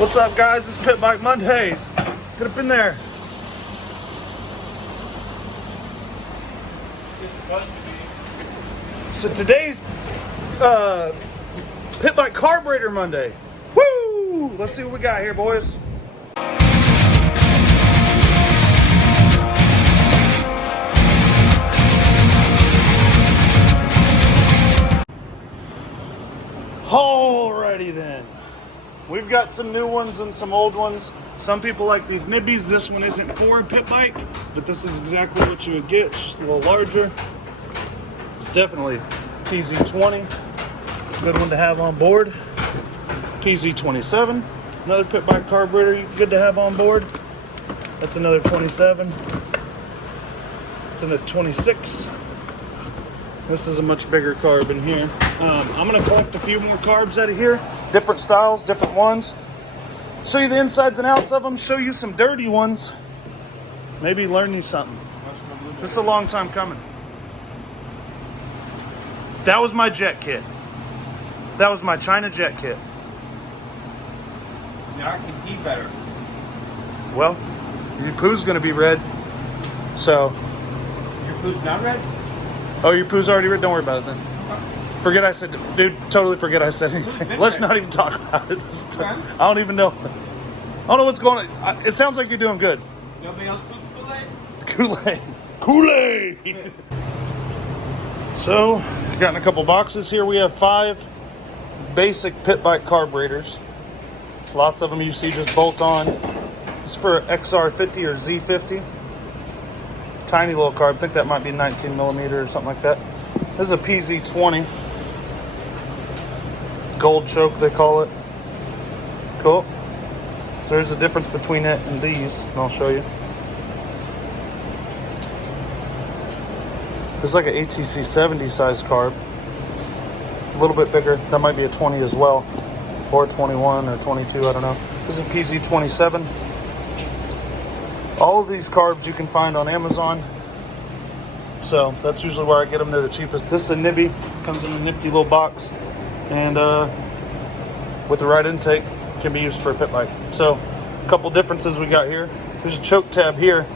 What's up, guys? It's Pitbike Mondays. Get up in there. So today's Pitbike Carburetor Monday. Woo! Let's see what we got here, boys. Alrighty then. We've got some new ones and some old ones. Some people like these nibbies. This one isn't for a pit bike, but this is exactly what you would get. It's just a little larger. It's definitely PZ20. Good one to have on board. PZ27. Another pit bike carburetor good to have on board. That's another 27. It's in a 26. This is a much bigger carb in here. I'm going to collect a few more carbs out of here. Different styles, different ones. Show you the insides and outs of them. Show you some dirty ones. Maybe learn you something. This is a long time coming. That was my jet kit. That was my China jet kit. Now I can pee better. Well, your poo's going to be red. So. Your poo's not red? Oh, your poo's already red? Don't worry about it then. Forget I said, dude, totally forget I said anything. Let's not even talk about it this time. I don't even know. I don't know what's going on. It sounds like you're doing good. Nobody else puts Kool-Aid? Kool-Aid. Kool-Aid! So, got in a couple boxes here. We have 5 basic pit bike carburetors. Lots of them you see just bolt on. This is for XR50 or Z50. Tiny little carb. I think that might be 19 millimeter or something like that. This is a PZ20. Gold choke, they call it. Cool. So there's a difference between it and these, and I'll show you. This is like an ATC 70 size carb. A little bit bigger. That might be a 20 as well. Or 21 or 22, I don't know. This is a PZ27. All of these carbs you can find on Amazon. So that's usually where I get them. They're the cheapest. This is a nibby. Comes in a nifty little box. And with the right intake, can be used for a pit bike. So a couple differences we got here. There's a choke tab here.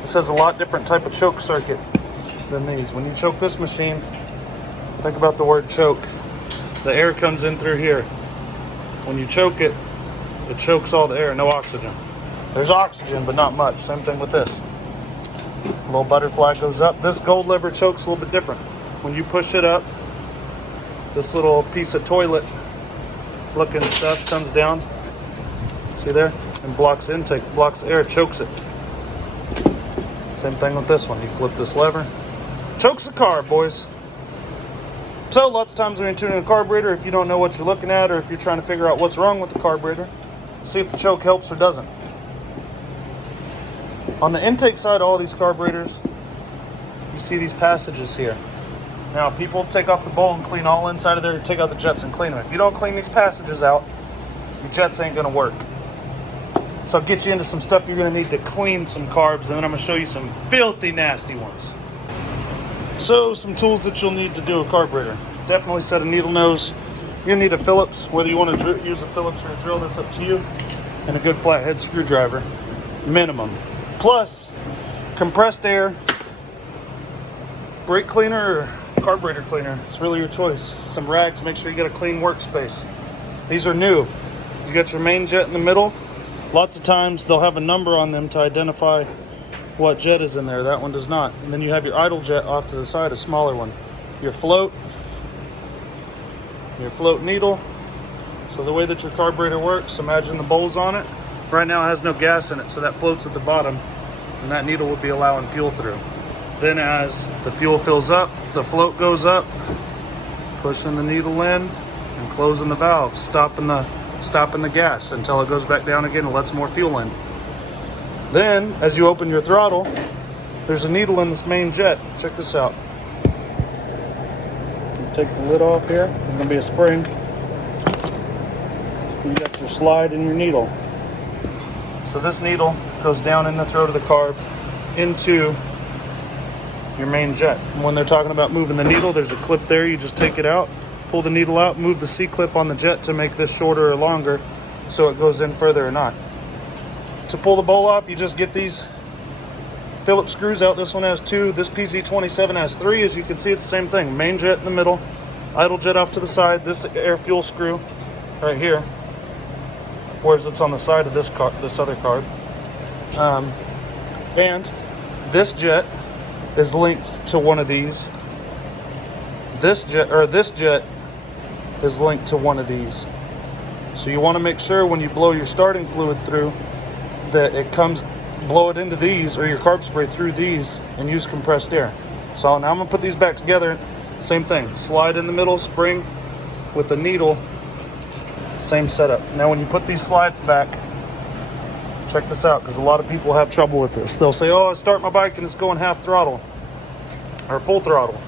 This has a lot different type of choke circuit than these. When you choke this machine, think about the word choke. The air comes in through here. When you choke it, it chokes all the air, no oxygen. There's oxygen, but not much. Same thing with this. A little butterfly goes up. This gold lever choke's a little bit different. When you push it up, this little piece of toilet looking stuff comes down. See there? And blocks intake, blocks air, chokes it. Same thing with this one. You flip this lever. Chokes the carb, boys. So lots of times when you're tuning a carburetor, if you don't know what you're looking at or if you're trying to figure out what's wrong with the carburetor, see if the choke helps or doesn't. On the intake side of all these carburetors, you see these passages here. Now, people take off the bowl and clean all inside of there, take out the jets and clean them. If you don't clean these passages out, your jets ain't going to work. So I'll get you into some stuff you're going to need to clean some carbs, and then I'm going to show you some filthy, nasty ones. So, some tools that you'll need to do a carburetor. Definitely set a needle nose. You're going to need a Phillips, whether you want to use a Phillips or a drill, that's up to you, and a good flathead screwdriver, minimum. Plus, compressed air, brake cleaner, or carburetor cleaner. It's really your choice. Some rags, make sure you get a clean workspace. These are new. You got your main jet in the middle. Lots of times they'll have a number on them to identify what jet is in there. That one does not. And then you have your idle jet off to the side, a smaller one. Your float needle. So the way that your carburetor works, imagine the bowl's on it. Right now it has no gas in it, so that floats at the bottom, and that needle would be allowing fuel through. Then as the fuel fills up, the float goes up, pushing the needle in and closing the valve, stopping the gas until it goes back down again and lets more fuel in. Then, as you open your throttle, there's a needle in this main jet. Check this out. You take the lid off here, there's going to be a spring. You got your slide and your needle. So this needle goes down in the throat of the carb into your main jet. And when they're talking about moving the needle, there's a clip there. You just take it out, pull the needle out, move the C-clip on the jet to make this shorter or longer, so it goes in further or not. To pull the bowl off, you just get these Phillips screws out. This one has 2. This PZ27 has 3. As you can see, it's the same thing. Main jet in the middle, idle jet off to the side. This air fuel screw right here, whereas it's on the side of this other carb. And this jet is linked to one of these. This jet is linked to one of these. So you want to make sure when you blow your starting fluid through that it comes, blow it into these or your carb spray through these and use compressed air. So now I'm going to put these back together. Same thing. Slide in the middle, spring with the needle. Same setup. Now when you put these slides back, check this out, because a lot of people have trouble with this. They'll say, oh, I start my bike and it's going half throttle or full throttle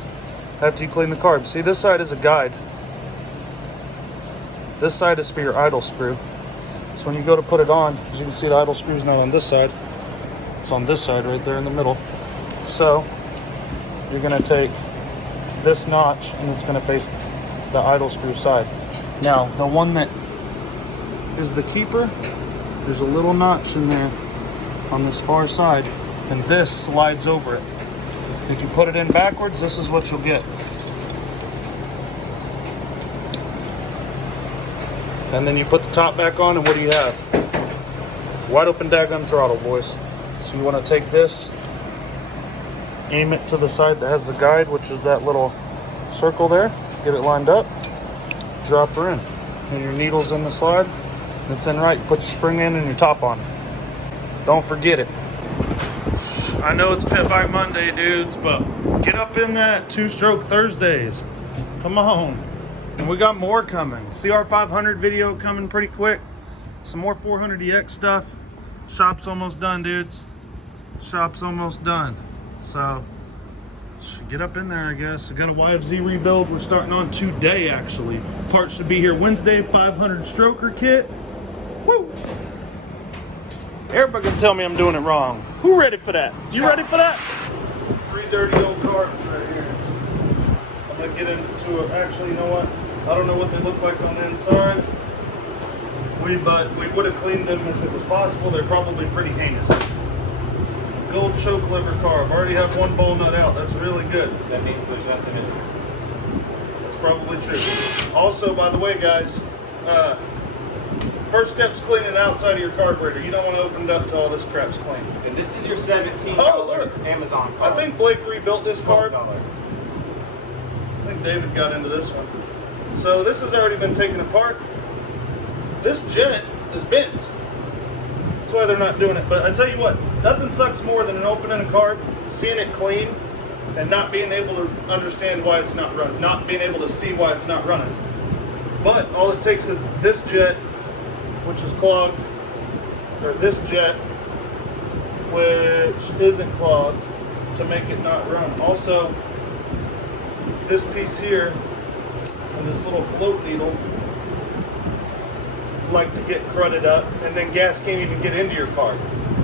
after you clean the carbs. See, this side is a guide. This side is for your idle screw. So when you go to put it on, as you can see, the idle screw is not on this side. It's on this side right there in the middle. So you're going to take this notch and it's going to face the idle screw side. Now, the one that is the keeper, there's a little notch in there on this far side, and this slides over it. If you put it in backwards, this is what you'll get. And then you put the top back on, and what do you have? Wide open daggone throttle, boys. So you want to take this, aim it to the side that has the guide, which is that little circle there, get it lined up, drop her in. And your needle's in the slide, and it's in right. You put your spring in and your top on. Don't forget it. I know it's Pitbike Monday, dudes, but get up in that 2-stroke Thursdays. Come on. And we got more coming. CR500 video coming pretty quick. Some more 400EX stuff. Shop's almost done, dudes. Shop's almost done. So, should get up in there, I guess. We got a YFZ rebuild. We're starting on today, actually. Parts should be here Wednesday. 500 stroker kit. Woo! Everybody can tell me I'm doing it wrong. Who ready for that? You ready for that? 3 dirty old carbs right here. I'm gonna get into it. Actually, you know what? I don't know what they look like on the inside. But we would have cleaned them if it was possible. They're probably pretty heinous. Gold choke liver carb. Already have one bowl nut out. That's really good. That means there's nothing in it. That's probably true. Also, by the way, guys, first step's cleaning the outside of your carburetor. You don't want to open it up until all this crap's clean. And this is your $17 Amazon I carb. think Blake rebuilt this carb. I think David got into this one. So this has already been taken apart. This jet is bent. That's why they're not doing it. But I tell you what, nothing sucks more than an opening a carb, seeing it clean, and not being able to understand why it's not running, not being able to see why it's not running. But all it takes is this jet, which is clogged, or this jet, which isn't clogged, to make it not run. Also, this piece here, and this little float needle, like to get crudded up, and then gas can't even get into your carb.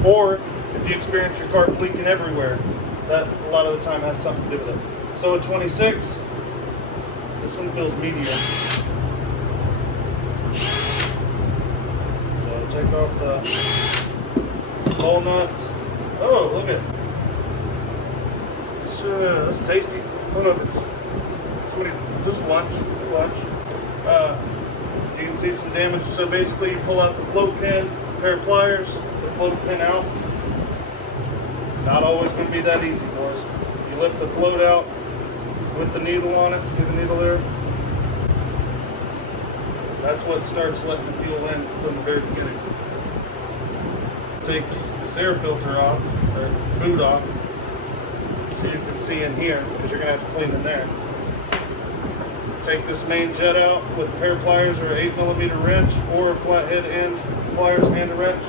Or if you experience your carb leaking everywhere, that a lot of the time has something to do with it. So at 26, this one feels medium. So take off the ball nuts. Oh, look at it. So, that's tasty. I don't know if it's somebody's, just lunch. You can see some damage. So basically you pull out the float pin, pair of pliers, the float pin out. Not always going to be that easy, boys. You lift the float out with the needle on it. See the needle there? That's what starts letting the fuel in from the very beginning. Take this air filter off, or boot off, so you can see in here, because you're going to have to clean in there. Take this main jet out with a pair of pliers or an 8mm wrench, or a flathead end pliers and a wrench.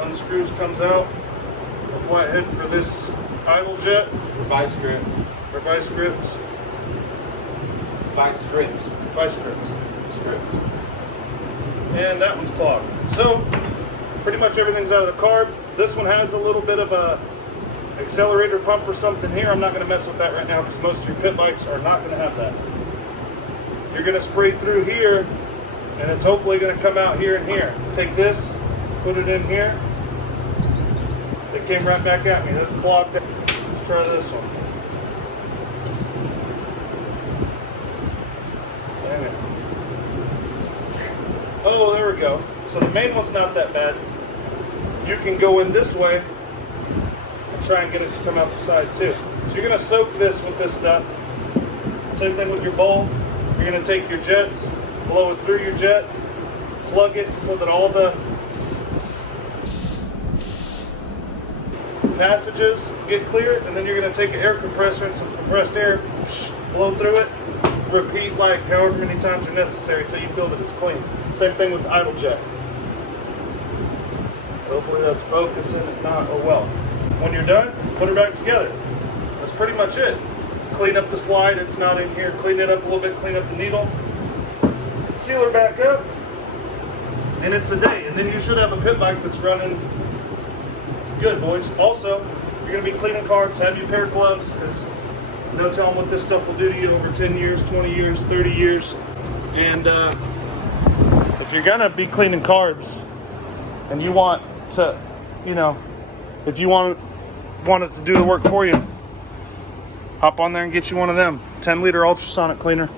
Unscrews, comes out. A flathead for this idle jet. Vice grips. Or vice grips. Vice grips. Vice grips. Grips. And that one's clogged. So, pretty much everything's out of the carb. This one has a little bit of a accelerator pump or something here. I'm not going to mess with that right now because most of your pit bikes are not going to have that. You're going to spray through here and it's hopefully going to come out here and here. Take this, put it in here. It came right back at me. That's clogged up. Let's try this one. Dang it. Oh, there we go. So the main one's not that bad. You can go in this way and try and get it to come out the side too. So you're going to soak this with this stuff. Same thing with your bowl. You're going to take your jets, blow it through your jet, plug it so that all the passages get clear, and then you're going to take an air compressor and some compressed air, blow through it, repeat like however many times are necessary until you feel that it's clean. Same thing with the idle jet. So hopefully that's focusing. If not, oh well. When you're done, put it back together. That's pretty much it. Clean up the slide, it's not in here. Clean it up a little bit, clean up the needle. Seal her back up, and it's a day. And then you should have a pit bike that's running good, boys. Also, if you're going to be cleaning carbs, have your pair of gloves, because no telling what this stuff will do to you over 10 years, 20 years, 30 years. And if you're going to be cleaning carbs and you want to, you know, if you want it to do the work for you, hop on there and get you one of them. 10-liter ultrasonic cleaner.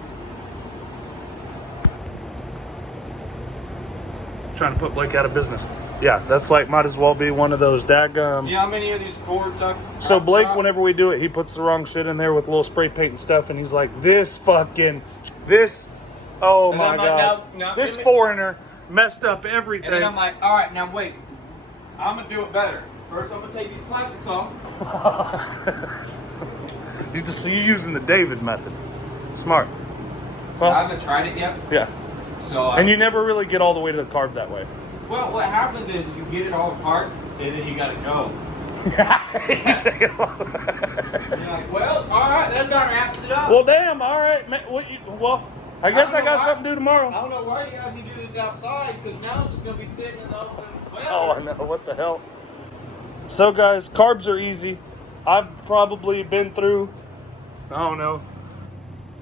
Trying to put Blake out of business. Yeah, that's like, might as well be one of those daggum. Yeah, how many of these cords I've So Blake, whenever we do it, he puts the wrong shit in there with a little spray paint and stuff, and he's like, oh And my I'm like, God. no, This foreigner messed up everything. And then I'm like, all right, now wait. I'm going to do it better. First, I'm going to take these plastics off. So you're using the David method. Smart. I Well, haven't tried it yet. yeah. So And you never really get all the way to the carb that way. Well, what happens is you get it all apart, and then you got to go. You're like, well, all right, that about wraps it up. Well, damn, all right. Man, I guess I got why- something to do tomorrow. I don't know why you got me do this outside, because now it's just going to be sitting in the open weather. Oh, I know. What the hell? So, guys, carbs are easy. I've probably been through, I don't know,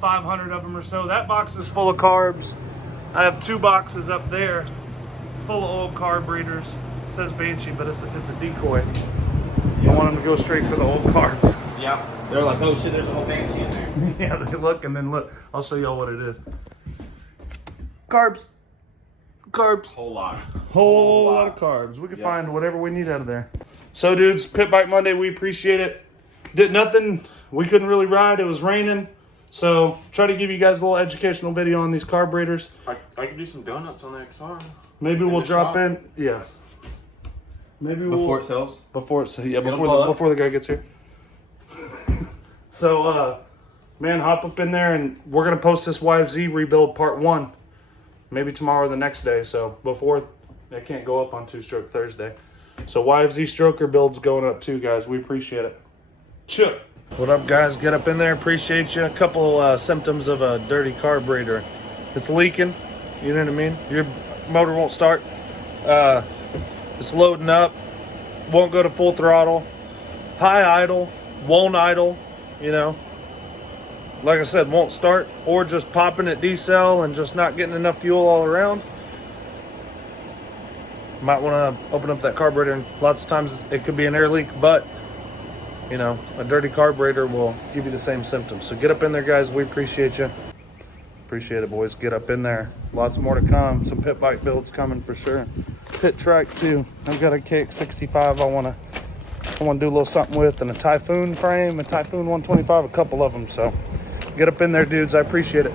500 of them or so. That box is full of carbs. I have 2 boxes up there full of old carburetors. It says Banshee, but it's a decoy. I want them to go straight for the old carbs. Yeah. They're like, oh shit, there's a whole Banshee in there. Yeah, they look, and then look. I'll show y'all what it is. Carbs. Whole lot. Whole lot of carbs. We can find whatever we need out of there. So, dudes, Pit Bike Monday, we appreciate it. Did nothing. We couldn't really ride. It was raining. So, try to give you guys a little educational video on these carburetors. I can do some donuts on the XR. Maybe we'll the drop shop? in. Yeah. Maybe we'll. Before it sells? Before pull the guy gets here. So, man, hop up in there, and we're going to post this YFZ rebuild part 1. Maybe tomorrow or the next day. So, before, it can't go up on 2-stroke Thursday. So, YFZ stroker build's going up too, guys. We appreciate it. Chill. What up, guys? Get up in there. Appreciate you. A couple symptoms of a dirty carburetor. It's leaking. You know what I mean? Your motor won't start. It's loading up. Won't go to full throttle. High idle. Won't idle. You know. Like I said, won't start. Or just popping at decel and just not getting enough fuel all around. Might want to open up that carburetor. And lots of times it could be an air leak, but you know, a dirty carburetor will give you the same symptoms. So get up in there, guys. We appreciate you. Appreciate it, boys. Get up in there. Lots more to come. Some pit bike builds coming for sure. Pit track too. I've got a KX65 I want to do a little something with, and a Typhoon frame, a Typhoon 125, a couple of them. So get up in there, dudes. I appreciate it.